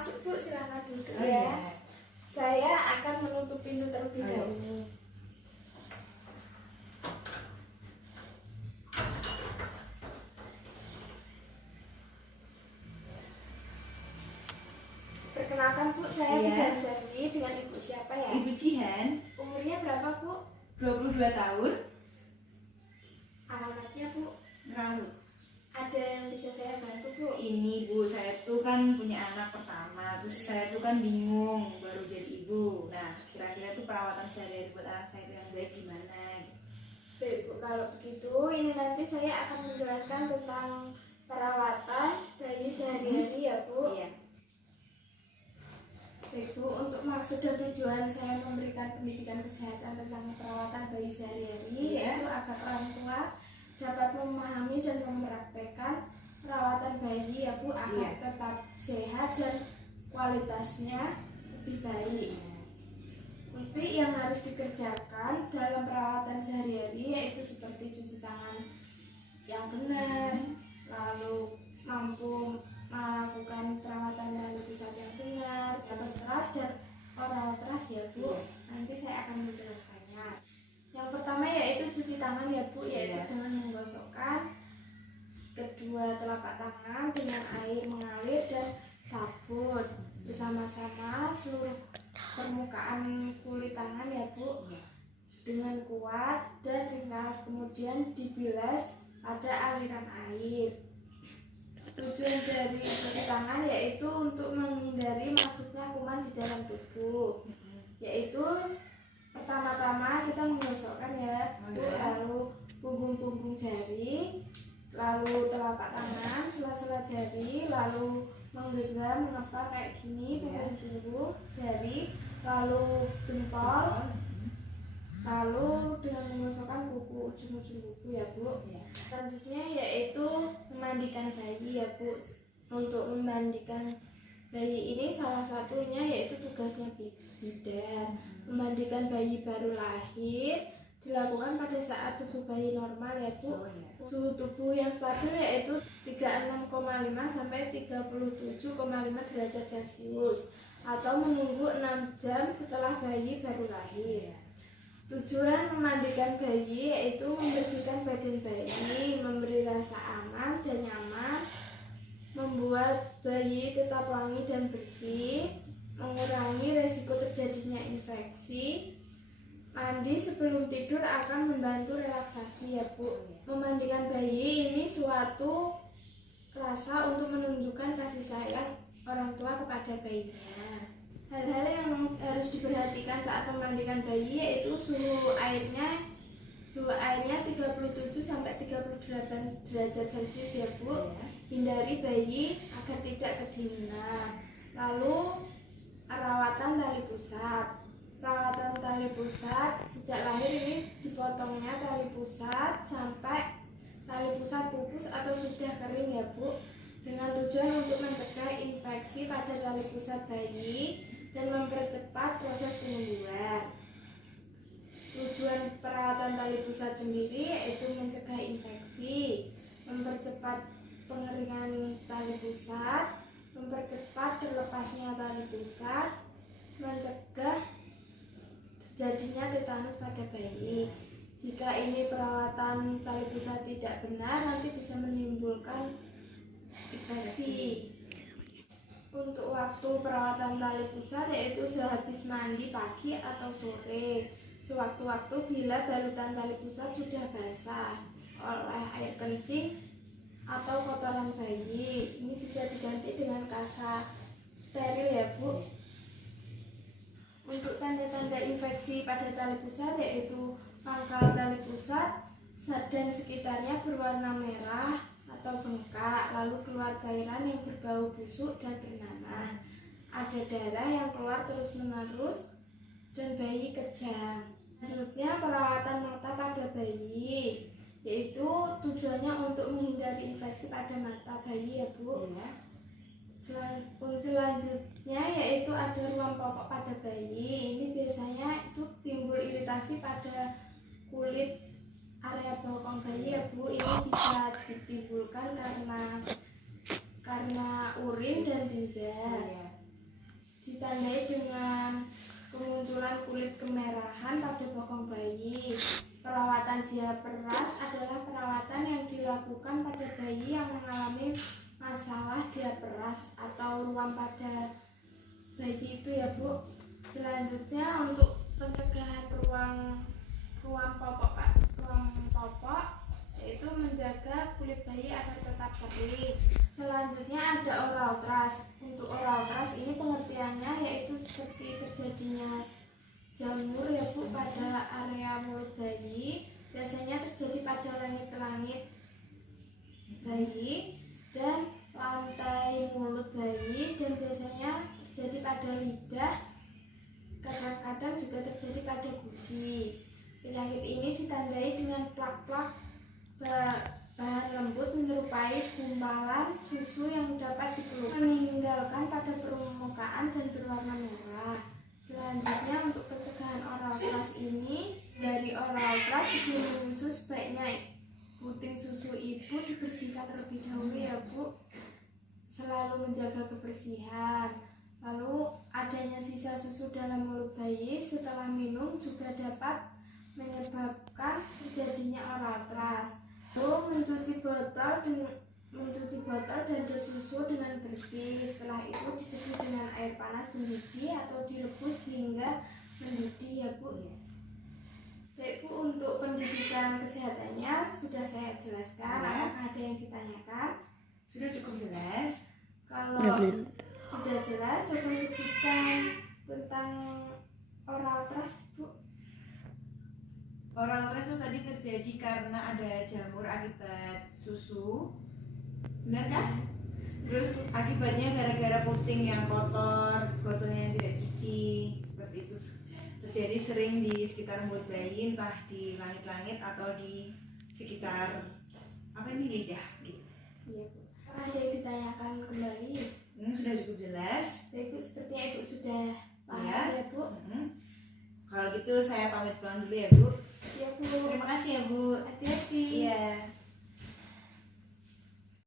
masuk Bu, silakan duduk Oh, ya. iya. Saya akan menutup pintu terlebih dahulu. Perkenalkan Bu, saya Bu Iya. Janjani dengan Ibu siapa ya? Ibu Jihan, Umurnya berapa Bu? 22 tahun, Alamatnya Bu? Ralu. Ada yang bisa saya bantu Bu? Ini Bu, saya tuh kan punya anak pertama, terus saya tuh kan bingung baru jadi ibu. Nah, kira-kira tuh perawatan sehari-hari buat anak saya itu yang baik gimana? Baik Bu, kalau begitu ini nanti saya akan menjelaskan tentang perawatan bayi sehari-hari ya Bu. Iya. Baik Bu, untuk maksud dan tujuan saya memberikan pendidikan kesehatan tentang perawatan bayi sehari-hari Iya. yaitu agar orang tua dapat memahami dan mempraktekkan perawatan bayi ya Bu agar Iya. tetap sehat dan kualitasnya lebih baik. Untuk yang harus dikerjakan dalam perawatan sehari-hari yaitu seperti cuci tangan yang benar, lalu mampu melakukan perawatan tali pusat yang benar, otot keras dan oral keras ya Bu. Nanti saya akan menjelaskannya. Yang pertama yaitu cuci tangan ya Bu, yaitu Iya. dengan menggosokkan kedua telapak tangan dengan air mengalir dan sabun bersama-sama seluruh permukaan kulit tangan ya Bu dengan kuat dan ringkas, kemudian dibilas pada aliran air. Tujuan dari cuci tangan yaitu untuk menghindari masuknya kuman di dalam tubuh, yaitu pertama-tama kita menggosokkan ya Bu, lalu punggung-punggung jari, lalu telapak tangan, sela-sela jari, lalu menggenggam mengepal kayak gini punggung jari, lalu jempol, lalu dengan menggosokkan kuku, ujung-ujung kuku ya Bu. Selanjutnya yaitu memandikan bayi ya Bu. Untuk memandikan bayi ini salah satunya yaitu tugasnya bidan. Memandikan bayi baru lahir dilakukan pada saat tubuh bayi normal ya Bu. Suhu tubuh yang stabil yaitu 36,5 sampai 37,5 derajat Celcius atau menunggu 6 jam setelah bayi baru lahir. Tujuan memandikan bayi yaitu membersihkan badan bayi, memberi rasa aman dan nyaman, membuat bayi tetap wangi dan bersih, mengurangi resiko terjadinya infeksi. Mandi sebelum tidur akan membantu relaksasi ya Bu. Memandikan bayi ini suatu rasa untuk menunjukkan kasih sayang orang tua kepada bayinya. Hal-hal yang harus diperhatikan saat memandikan bayi yaitu suhu airnya 37 sampai 38 derajat Celcius ya Bu. Hindari bayi agar tidak kedinginan. Lalu perawatan tali pusat. Perawatan tali pusat sejak lahir ini dipotongnya tali pusat sampai tali pusat pupus atau sudah kering ya Bu, dengan tujuan untuk mencegah infeksi pada tali pusat bayi dan mempercepat proses penyembuhan. Tujuan perawatan tali pusat sendiri yaitu mencegah infeksi, mempercepat pengeringan tali pusat, mempercepat terlepasnya tali pusat, mencegah terjadinya tetanus pada bayi. Jika ini perawatan tali pusat tidak benar, nanti bisa menimbulkan infeksi. Untuk waktu perawatan tali pusat yaitu sehabis mandi pagi atau sore, sewaktu-waktu bila balutan tali pusat sudah basah oleh air kencing atau kotoran bayi. Ini bisa diganti dengan kasa steril ya Bu. Untuk tanda-tanda infeksi pada tali pusat yaitu pangkal tali pusat dan sekitarnya berwarna merah atau bengkak, lalu keluar cairan yang berbau busuk dan bernanah, ada darah yang keluar terus-menerus, dan bayi kejang. Selanjutnya perawatan mata pada bayi, yaitu tujuannya untuk menghindari infeksi pada mata bayi ya Bu. Selanjutnya yaitu ada ruam popok pada bayi. Ini biasanya itu timbul iritasi pada kulit area bokong bayi ya Bu. Ini bisa ditimbulkan karena urin dan tinja. ditandai dengan kemunculan kulit kemerahan pada bokong bayi. Perawatan diaperas adalah perawatan yang dilakukan pada bayi yang mengalami masalah diaperas atau ruam pada bayi itu ya Bu. Selanjutnya untuk pencegahan ruam popok Pak. Ruam popok yaitu menjaga kulit bayi agar tetap kering. Selanjutnya ada oral thrush. Untuk oral thrush ini pengertiannya yaitu seperti terjadinya jamur ya Bu pada area mulut bayi. Biasanya terjadi pada langit-langit bayi dan lantai mulut bayi, dan biasanya terjadi pada lidah, kadang-kadang juga terjadi pada gusi. Penyakit ini ditandai dengan plak-plak bahan lembut menyerupai gumpalan susu yang dapat dikeluarkan, meninggalkan pada permukaan dan berwarna merah. Selanjutnya untuk pencegahan oral thrush ini, dari oral thrush sebelum susu sebaiknya puting susu ibu dibersihkan terlebih dahulu ya Bu. Selalu menjaga kebersihan. Lalu adanya sisa susu dalam mulut bayi setelah minum juga dapat menyebabkan terjadinya oral thrush. Lalu mencuci botol dan dot susu dengan bersih. Setelah itu diseduh dengan air panas mendidih atau direbus hingga mendidih ya Bu. Baik Bu, untuk pendidikan kesehatannya sudah saya jelaskan. Apakah ada yang ditanyakan? Sudah cukup jelas. Kalau sudah jelas, coba sebutkan tentang oral thrush Bu. Oral thrush itu tadi terjadi karena ada jamur akibat susu, benar kan? Terus akibatnya gara-gara puting yang kotor, botolnya yang tidak cuci, seperti itu. Terjadi sering di sekitar mulut bayi, entah di langit-langit atau di sekitar lidah gitu. Iya Bu. Ada yang ditanyakan kembali? Sudah cukup jelas. Baik Bu, sepertinya Ibu sudah paham ya Bu. Kalau gitu saya pamit pulang dulu ya Bu. Iya Bu. Terima kasih ya Bu. Hati-hati. Iya.